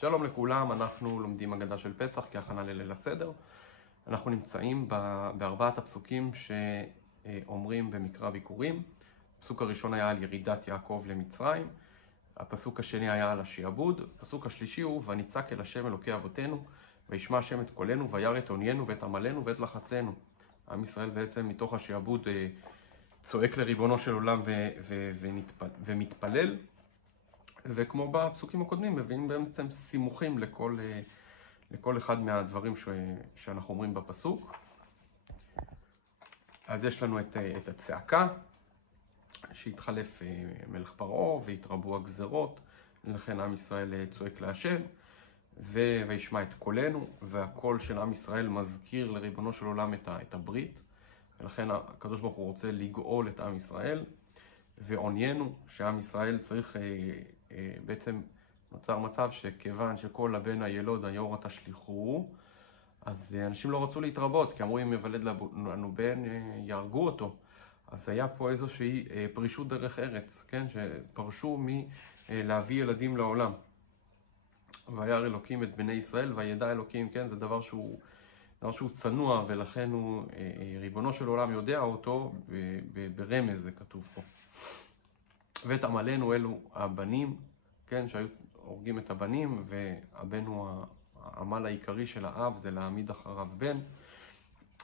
שלום לכולם, אנחנו לומדים הגדה של פסח כהכנה לליל הסדר. אנחנו נמצאים בארבעת הפסוקים שאומרים במקרא ביכורים. הפסוק הראשון היה על ירידת יעקב למצרים, הפסוק השני היה על השעבוד, הפסוק השלישי הוא וניצק אל השם אלוקי אבותינו, וישמע השם את קולנו, וירא את עוניינו ואת עמלנו ואת לחצנו. עם ישראל בעצם מתוך השעבוד צועק לריבונו של עולם ומתפלל, וכמו בפסוקים הקודמים מביאים בעצם סימוכים לכל אחד מהדברים שאנחנו אומרים בפסוק. אז יש לנו את הצעקה, שהתחלף מלך פרעה והתרבו הגזרות, לכן עם ישראל צועק להשם, וישמע את קולנו, והקול של עם ישראל מזכיר לריבונו של עולם את הברית, ולכן הקדוש ברוך הוא רוצה לגאול את עם ישראל, ועוניינו שעם ישראל צריך, בעצם נוצר מצב שכיוון שכל הבן הילוד היאורה תשליכוהו, אז אנשים לא רצו להתרבות, כי אמרו אם יוולד לנו בן יהרגו אותו. אז היה פה איזושהי פרישות דרך ארץ, כן? שפרשו מלהביא ילדים לעולם. וירא אלוקים את בני ישראל וידע אלוקים, כן? זה דבר שהוא צנוע, ולכן ריבונו של עולם יודע אותו ברמז, זה כתוב פה. ואת עמלנו אלו הבנים, כן? שהיו הורגים את הבנים, והבן הוא העמל העיקרי של האב, זה להעמיד אחריו בן,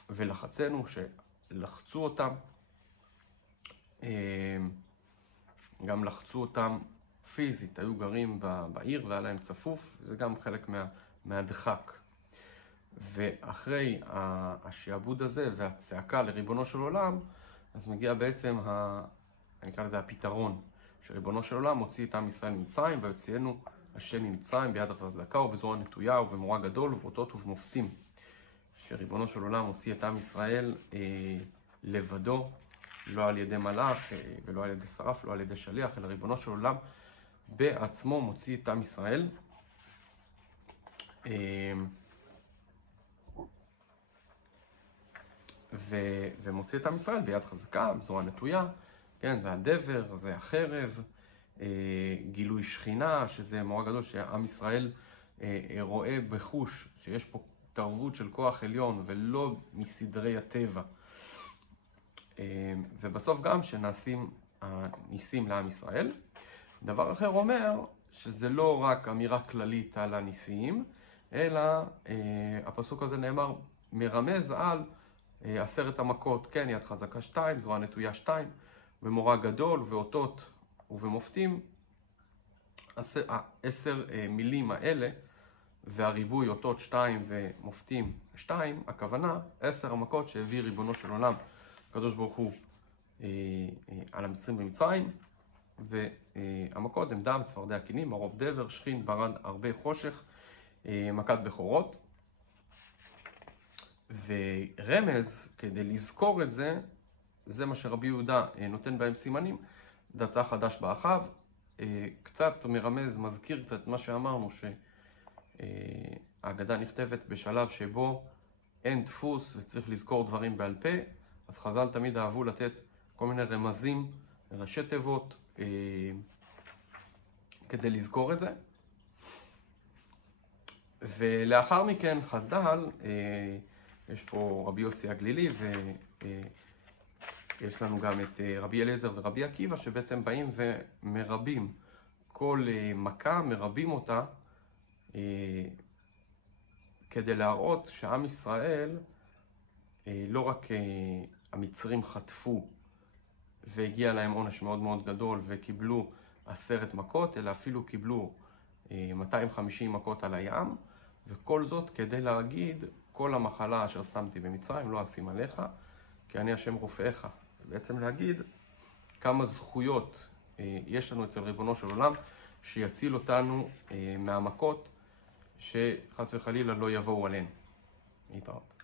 ולחצנו שלחצו אותם, גם לחצו אותם פיזית, היו גרים בעיר והיה להם צפוף, זה גם חלק מהדחק. ואחרי השעבוד הזה והצעקה לריבונו של עולם, אז מגיע בעצם, אני אקרא לזה הפתרון, שריבונו של עולם הוציא את עם ישראל ממצרים, ויוציאנו השם ממצרים ביד החזקה ובזרוע נטויה ובמורא גדול ובאותות ובמופתים. שריבונו של עולם הוציא את עם ישראל לבדו, לא על ידי מלאך ולא על ידי שרף, לא על ידי שליח, אלא ריבונו של עולם בעצמו מוציא את עם ישראל. ומוציא את עם ישראל ביד חזקה, בזרוע נטויה, כן, זה הדבר, זה החרב, גילוי שכינה, שזה מורא גדול, שעם ישראל רואה בחוש, שיש פה תרבות של כוח עליון ולא מסדרי הטבע. ובסוף גם שנעשים הניסים לעם ישראל. דבר אחר אומר שזה לא רק אמירה כללית על הניסים, אלא הפסוק הזה נאמר מרמז על 10 המכות, כן, יד חזקה 2, זרוע נטויה 2, ומורא גדול ואותות ובמופתים, 10 מילים האלה, והריבוי אותות 2 ומופתים 2, הכוונה 10 המכות שהביא ריבונו של עולם, הקדוש ברוך הוא, על המצרים במצרים, והמכות הם דם, צפרדע כינים, מרוב דבר, שכין, ברד, הרבה חושך, מכת בכורות. ורמז, כדי לזכור את זה, זה מה שרבי יהודה נותן בהם סימנים, דצה חדש באחיו, קצת מרמז, מזכיר קצת מה שאמרנו, שההגדה נכתבת בשלב שבו אין דפוס וצריך לזכור דברים בעל פה, אז חז"ל תמיד אהבו לתת כל מיני רמזים, ראשי תיבות, כדי לזכור את זה. ולאחר מכן חז"ל, יש פה רבי יוסי הגלילי, ויש לנו גם את רבי אליעזר ורבי עקיבא, שבעצם באים ומרבים כל מכה, מרבים אותה, כדי להראות שעם ישראל, לא רק המצרים חטפו והגיע להם עונש מאוד מאוד גדול וקיבלו 10 מכות, אלא אפילו קיבלו 250 מכות על הים, וכל זאת כדי להגיד כל המחלה אשר שמתי במצרים לא אשים עליך, כי אני השם רופאיך. בעצם להגיד כמה זכויות יש לנו אצל ריבונו של עולם, שיציל אותנו מהמכות שחס וחלילה לא יבואו עלינו. להתראות.